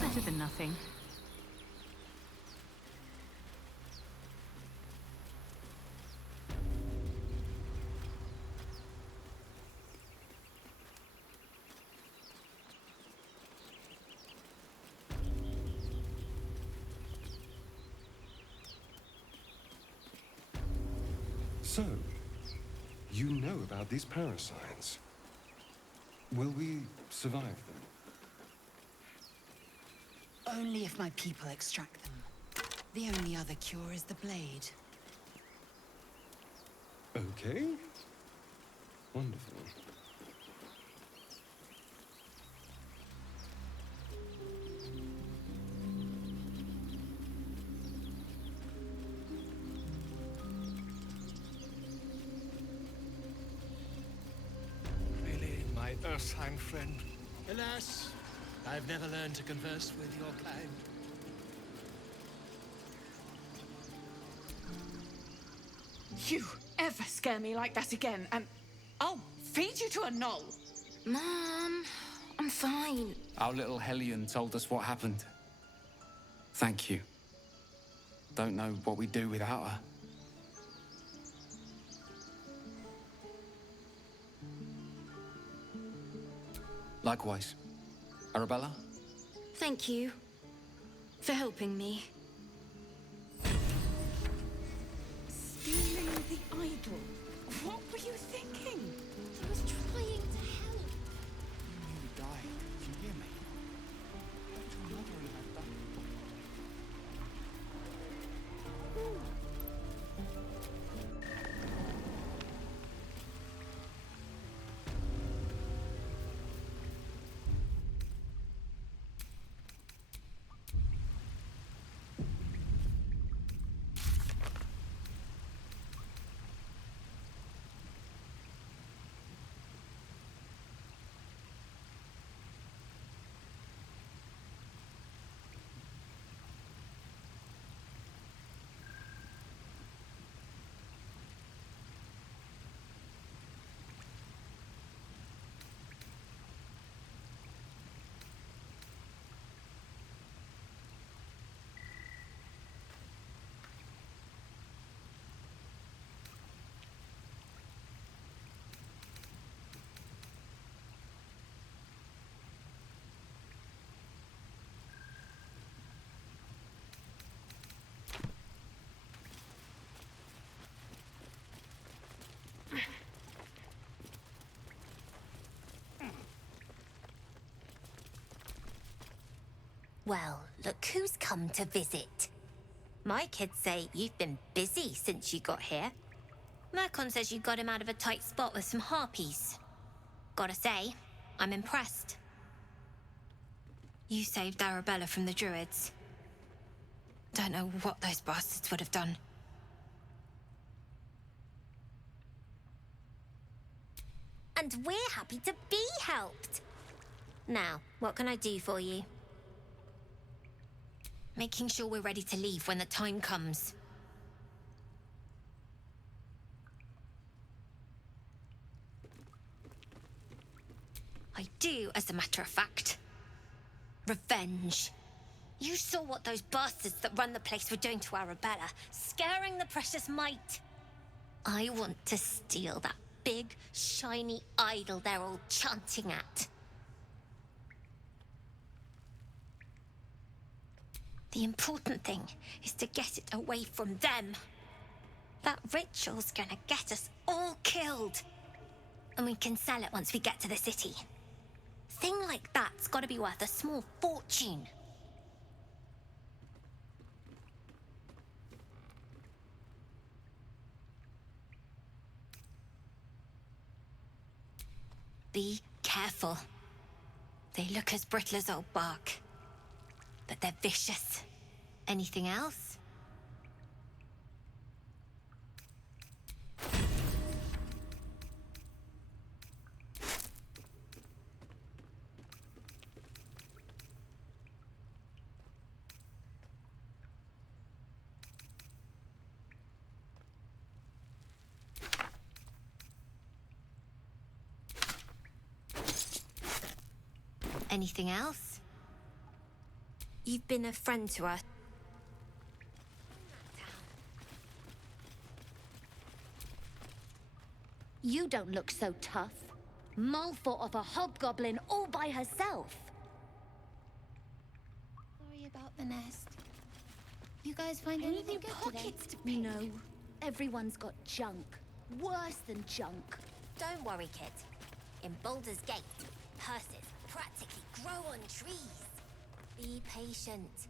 Better than nothing. So, you know about these parasites. Will we survive them? Only if my people extract them. The only other cure is the blade. Okay. Wonderful. Really, my Earthside friend? Alas, I've never learned to converse with your kind. You ever scare me like that again, and I'll feed you to a knoll. Mom, I'm fine. Our little Hellion told us what happened. Thank you. Don't know what we'd do without her. Likewise. Arabella? Thank you for helping me. Stealing the idol. What were you thinking? I was trying to help. You nearly died. Can you hear me? What would your mother have done? Well, look who's come to visit. My kids say you've been busy since you got here. Mercon says you got him out of a tight spot with some harpies. Gotta say, I'm impressed. You saved Arabella from the Druids. Don't know what those bastards would have done. And we're happy to be helped. Now, what can I do for you? Making sure we're ready to leave when the time comes. I do, as a matter of fact. Revenge. You saw what those bastards that run the place were doing to Arabella, scaring the precious mite. I want to steal that big, shiny idol they're all chanting at. The important thing is to get it away from them. That ritual's gonna get us all killed. And we can sell it once we get to the city. Thing like that's gotta be worth a small fortune. Be careful. They look as brittle as old bark, but they're vicious. Anything else? Anything else? You've been a friend to us. You don't look so tough. Mull fought off a hobgoblin all by herself. Sorry about the nest. You guys find anything good today? Pockets to pick. No. Everyone's got junk. Worse than junk. Don't worry, kid. In Baldur's Gate, purses practically grow on trees. Be patient.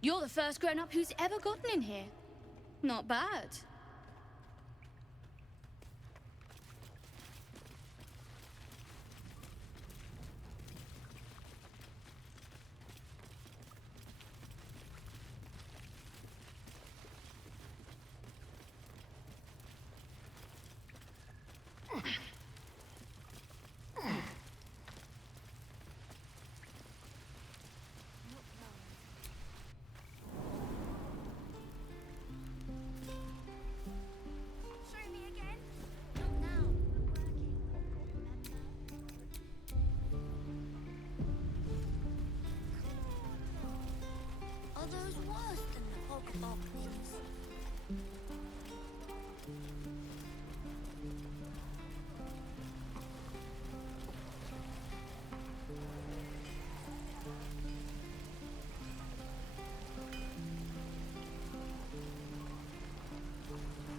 You're the first grown-up who's ever gotten in here. Not bad. Are those worse than the hobgoblins?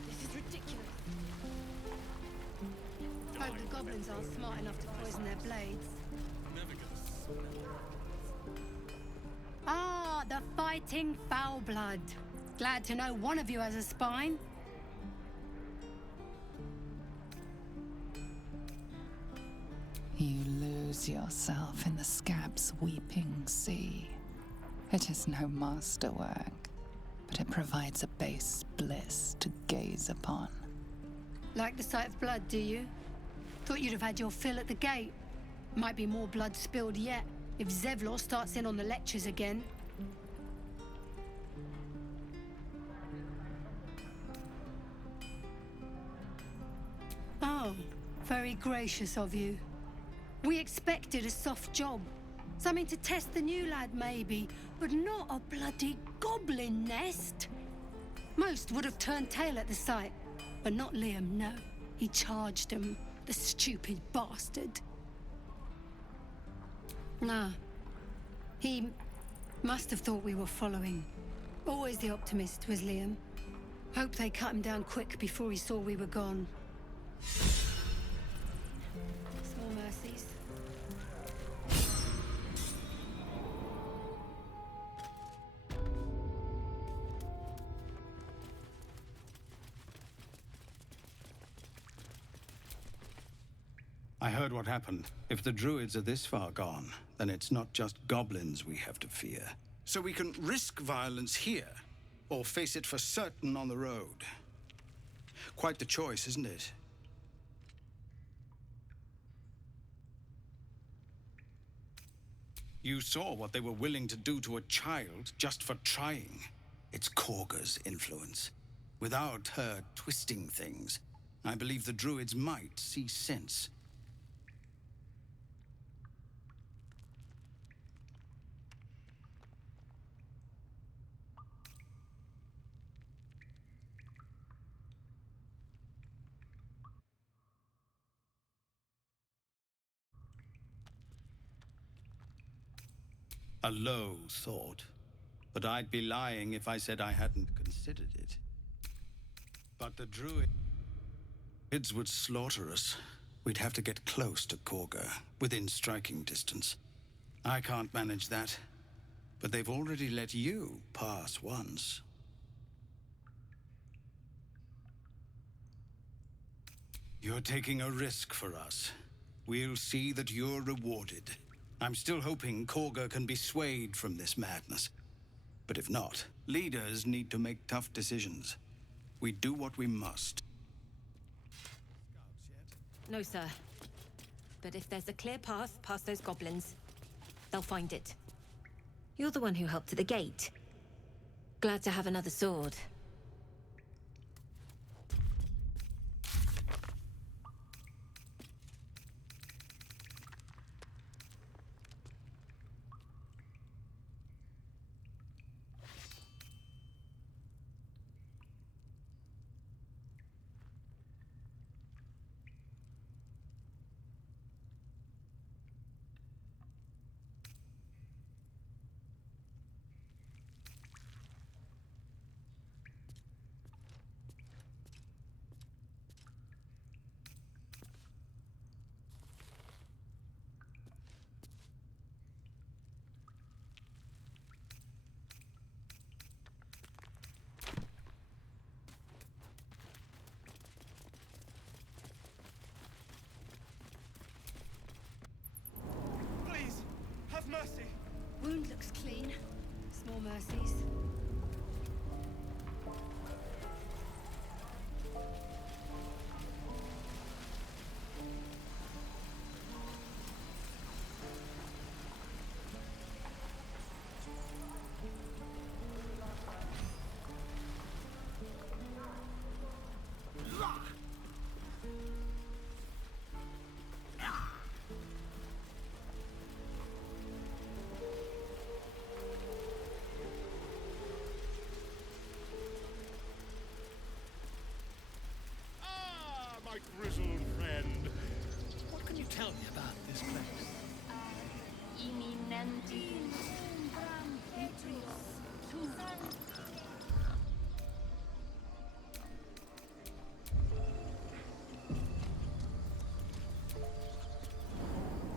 This is ridiculous. Hope the goblins aren't smart enough to poison their blades. Ah, the fighting foul blood. Glad to know one of you has a spine. You lose yourself in the scab's weeping sea. It is no masterwork, but it provides a base bliss to gaze upon. Like the sight of blood, do you? Thought you'd have had your fill at the gate. Might be more blood spilled yet, if Zevlor starts in on the lectures again. Oh, very gracious of you. We expected a soft job. Something to test the new lad, maybe, but not a bloody goblin nest. Most would have turned tail at the sight, but not Liam, no. He charged him, the stupid bastard. Nah. He must have thought we were following. Always the optimist was Liam. Hope they cut him down quick before he saw we were gone. Small mercies. I heard what happened. If the druids are this far gone, then it's not just goblins we have to fear. So we can risk violence here, or face it for certain on the road. Quite the choice, isn't it? You saw what they were willing to do to a child just for trying. It's Korga's influence. Without her twisting things, I believe the druids might see sense. A low thought, but I'd be lying if I said I hadn't considered it. But the druids would slaughter us. We'd have to get close to Korga, within striking distance. I can't manage that, but they've already let you pass once. You're taking a risk for us. We'll see that you're rewarded. I'm still hoping Korga can be swayed from this madness. But if not, leaders need to make tough decisions. We do what we must. No, sir. But if there's a clear path past those goblins, they'll find it. You're the one who helped at the gate. Glad to have another sword. Have mercy! Wound looks clean. Small mercies. My grizzled friend. What can you tell me about this place?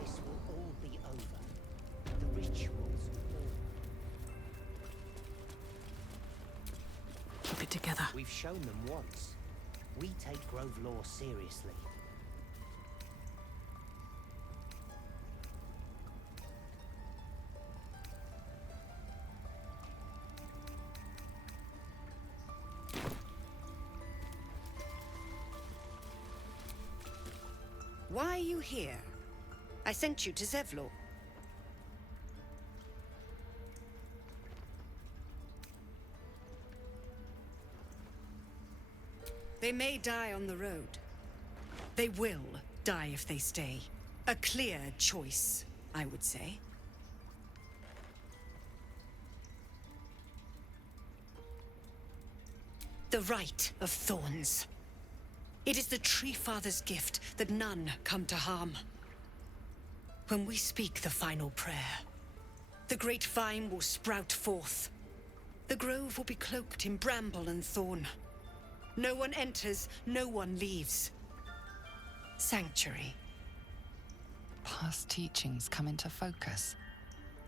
This will all be over. The rituals all. Keep it together. We've shown them once. We take Grove law seriously. Why are you here? I sent you to Zevlor. They may die on the road. They will die if they stay. A clear choice, I would say. The right of thorns. It is the Tree Father's gift that none come to harm. When we speak the final prayer, the great vine will sprout forth. The grove will be cloaked in bramble and thorn. No one enters, no one leaves. Sanctuary. Past teachings come into focus.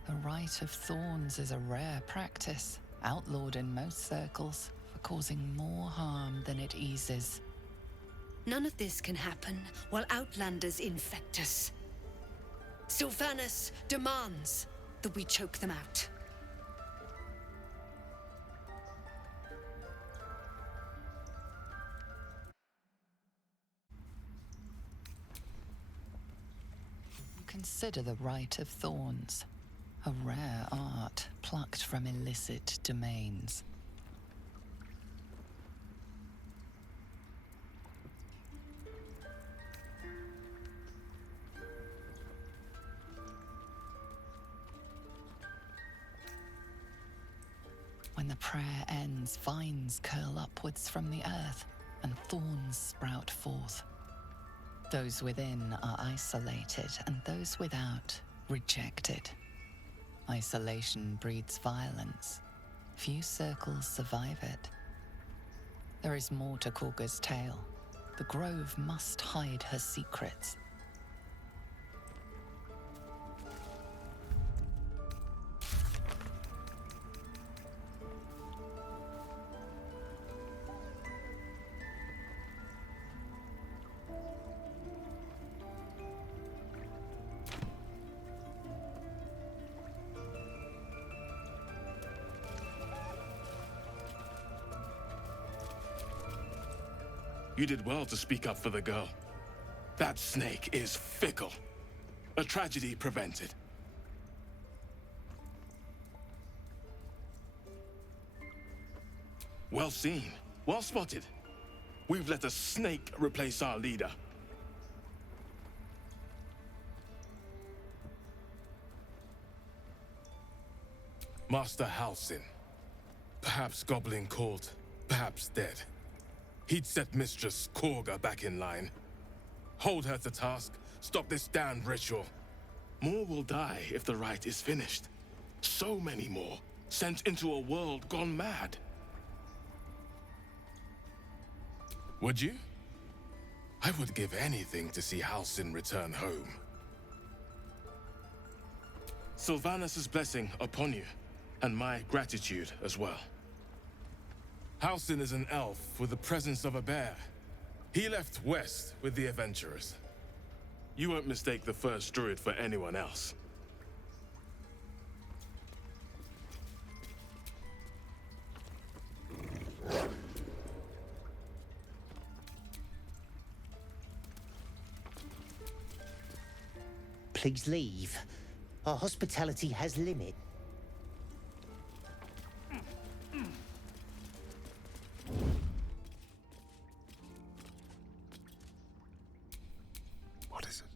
The Rite of Thorns is a rare practice, outlawed in most circles for causing more harm than it eases. None of this can happen while Outlanders infect us. Sylvanas demands that we choke them out. Consider the Rite of Thorns, a rare art plucked from illicit domains. When the prayer ends, vines curl upwards from the earth, and thorns sprout forth. Those within are isolated, and those without rejected. Isolation breeds violence. Few circles survive it. There is more to Korga's tale. The Grove must hide her secrets. You did well to speak up for the girl. That snake is fickle. A tragedy prevented. Well seen. Well spotted. We've let a snake replace our leader. Master Halsin. Perhaps Goblin called, perhaps dead. He'd set Mistress Korga back in line. Hold her to task, stop this damned ritual. More will die if the rite is finished. So many more, sent into a world gone mad. Would you? I would give anything to see Halsin return home. Sylvanas' blessing upon you, and my gratitude as well. Halsin is an elf with the presence of a bear. He left west with the adventurers. You won't mistake the first druid for anyone else. please leave. Our hospitality has limit. What is it?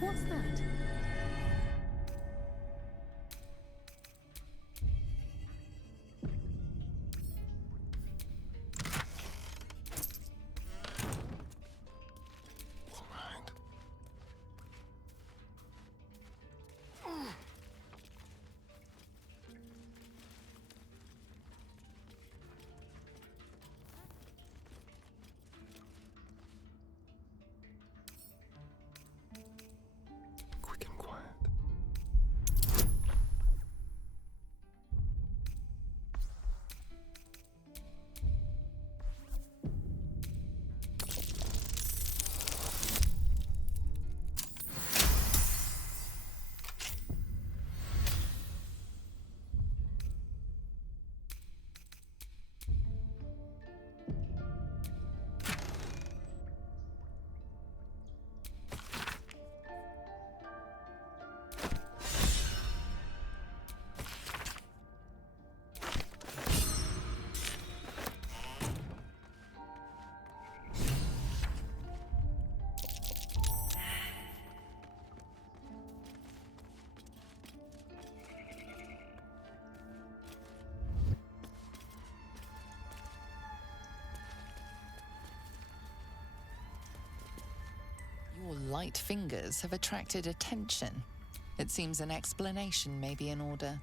What's that? Quick and quiet. Your light fingers have attracted attention. It seems an explanation may be in order.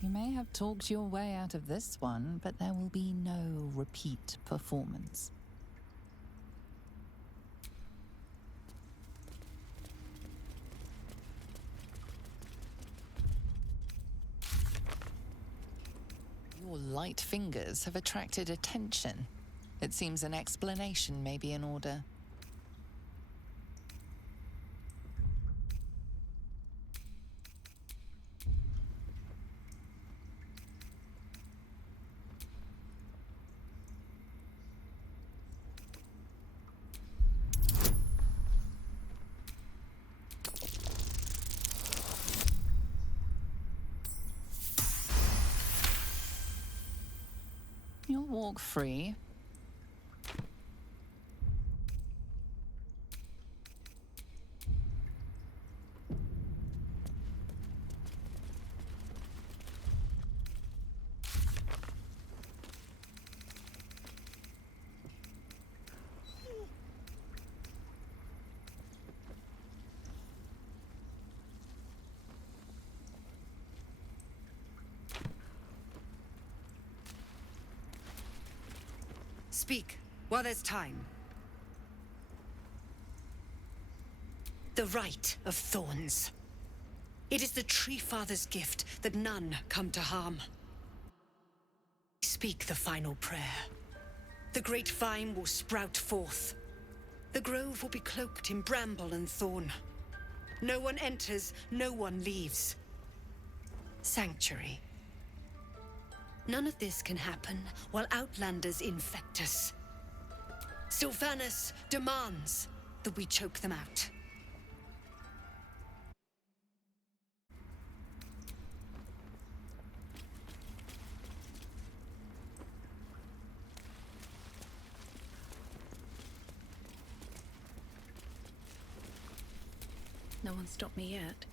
You may have talked your way out of this one, but there will be no repeat performance. Your light fingers have attracted attention. It seems an explanation may be in order. You'll walk free. Speak, while there's time. The right of thorns. It is the Tree Father's gift that none come to harm. Speak the final prayer. The great vine will sprout forth. The grove will be cloaked in bramble and thorn. No one enters, no one leaves. Sanctuary. None of this can happen while Outlanders infect us. Sylvanas demands that we choke them out. No one stopped me yet.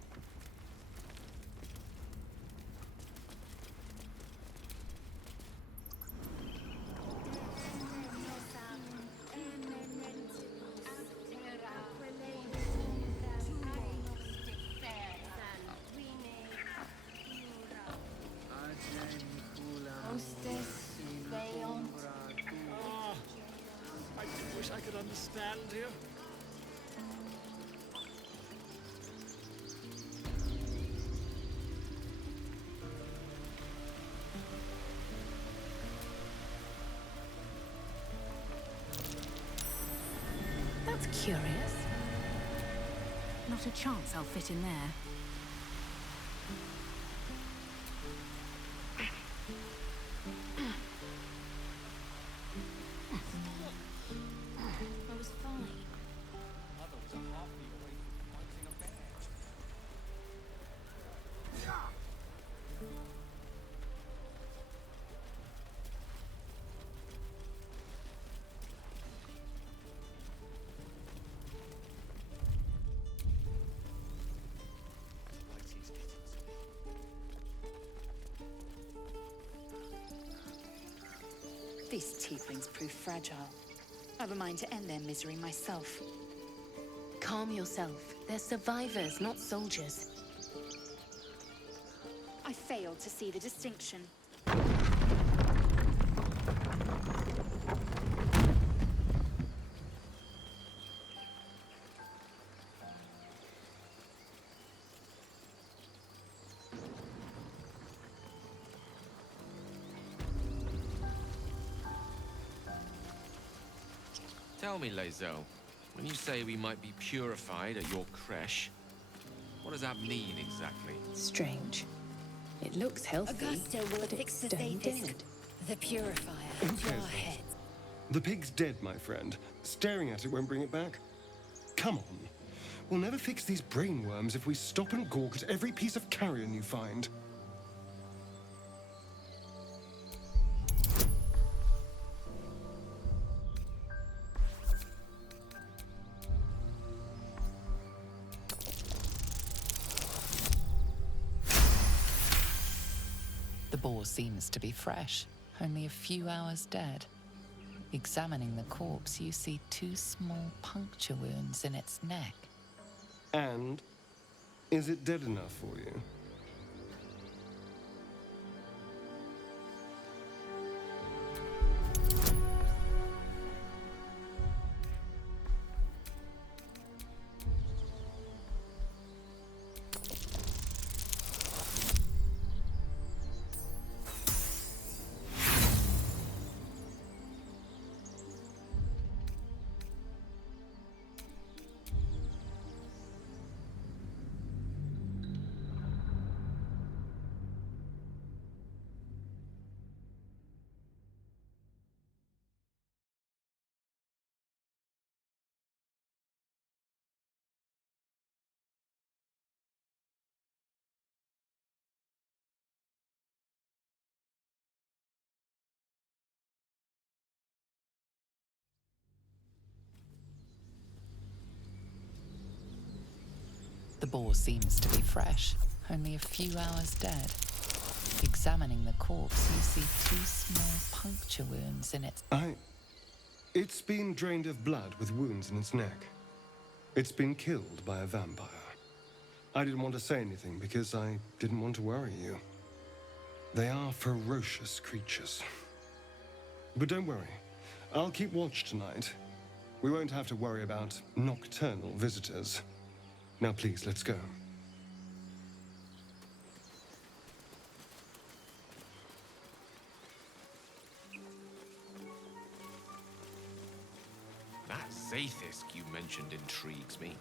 I wish I could understand you. That's curious. Not a chance I'll fit in there. I was fine. Mother was a heartbeat away from fighting a bear. These tieflings prove fragile. I've a mind to end their misery myself. Calm yourself. They're survivors, not soldiers. I failed to see the distinction. Tell me, Lae'zel, when you say we might be purified at your creche, what does that mean exactly? Strange. It looks healthy, Augusta will but fix it's the stone safest. dead. The purifier Who to cares, our Lae'zel? heads. The pig's dead, my friend. Staring at it won't bring it back. Come on. We'll never fix these brainworms if we stop and gawk at every piece of carrion you find. The boar seems to be fresh, only a few hours dead. Examining the corpse, you see 2 small puncture wounds in its neck. And is it dead enough for you? The boar seems to be fresh, only a few hours dead. Examining the corpse, you see 2 small puncture wounds in its... It's been drained of blood with wounds in its neck. It's been killed by a vampire. I didn't want to say anything because I didn't want to worry you. They are ferocious creatures. But don't worry, I'll keep watch tonight. We won't have to worry about nocturnal visitors. Now please, let's go. That Zaithisk you mentioned intrigues me.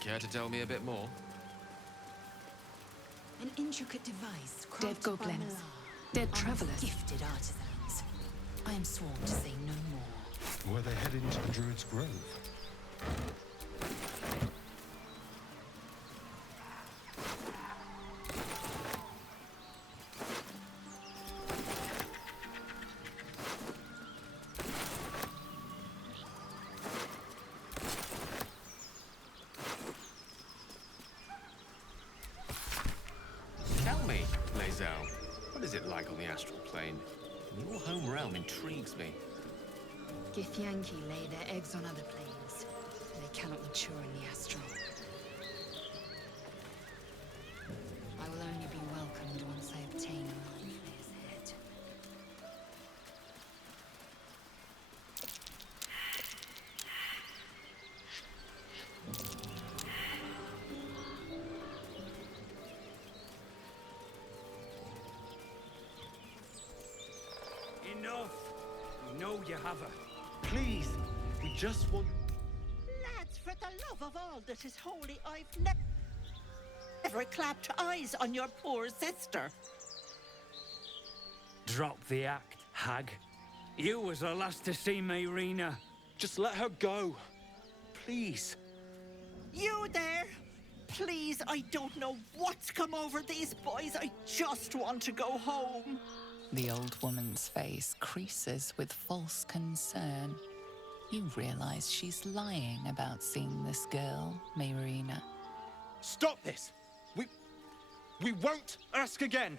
Care to tell me a bit more? An intricate device crafted Dead goblins. by Malar, Dead honors travelers. gifted artisans. I am sworn to say no more. Were they heading to the Druid's Grove? Tell me, Lae'zel, what is it like on the astral plane? Your home realm intrigues me. Githyanki lay their eggs on other planes. They cannot mature in the astral. I will only be welcomed once I obtain a life for his head. Enough! We know you have her. Please, we just want... Lads, for the love of all that is holy, I've never clapped eyes on your poor sister. Drop the act, hag. You was the last to see Mayrina. Just let her go. Please. You there? Please, I don't know what's come over these boys. I just want to go home. The old woman's face creases with false concern. You realize she's lying about seeing this girl, Mayrina. Stop this! We won't ask again!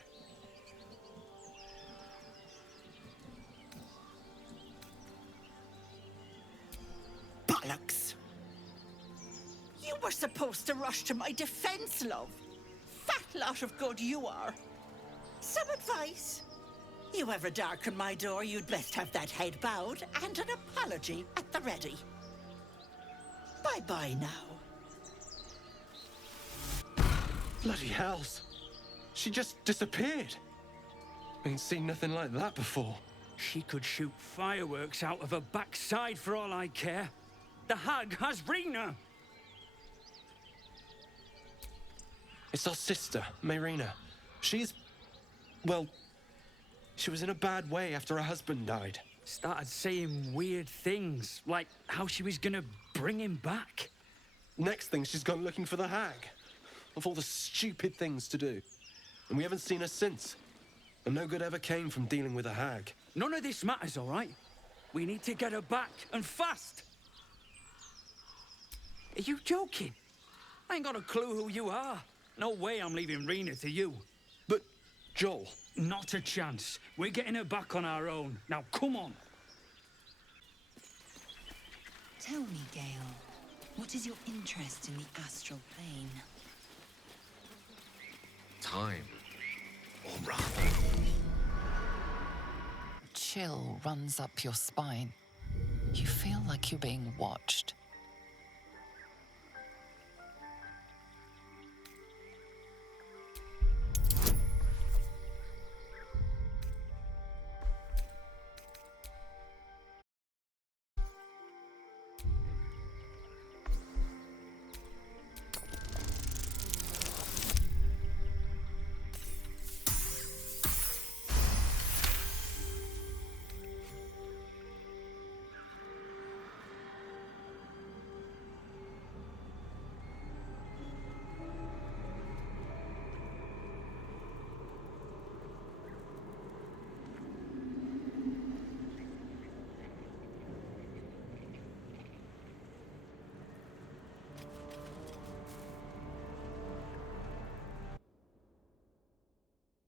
Bollocks! You were supposed to rush to my defense, love. Fat lot of good you are. Some advice? You ever darken my door, you'd best have that head bowed and an apology at the ready. Bye-bye now. Bloody hells. She just disappeared. Ain't seen nothing like that before. She could shoot fireworks out of her backside for all I care. The hag has Rena. It's our sister, Mayrina. She's... well... she was in a bad way after her husband died. Started saying weird things, like how she was gonna bring him back. Next thing, she's gone looking for the hag. Of all the stupid things to do. And we haven't seen her since. And no good ever came from dealing with a hag. None of this matters, all right? We need to get her back, and fast! Are you joking? I ain't got a clue who you are. No way I'm leaving Rena to you. But, Joel... Not a chance. We're getting her back on our own. Now, come on. Tell me, Gale, what is your interest in the astral plane? Time. Or rather... Chill runs up your spine. You feel like you're being watched.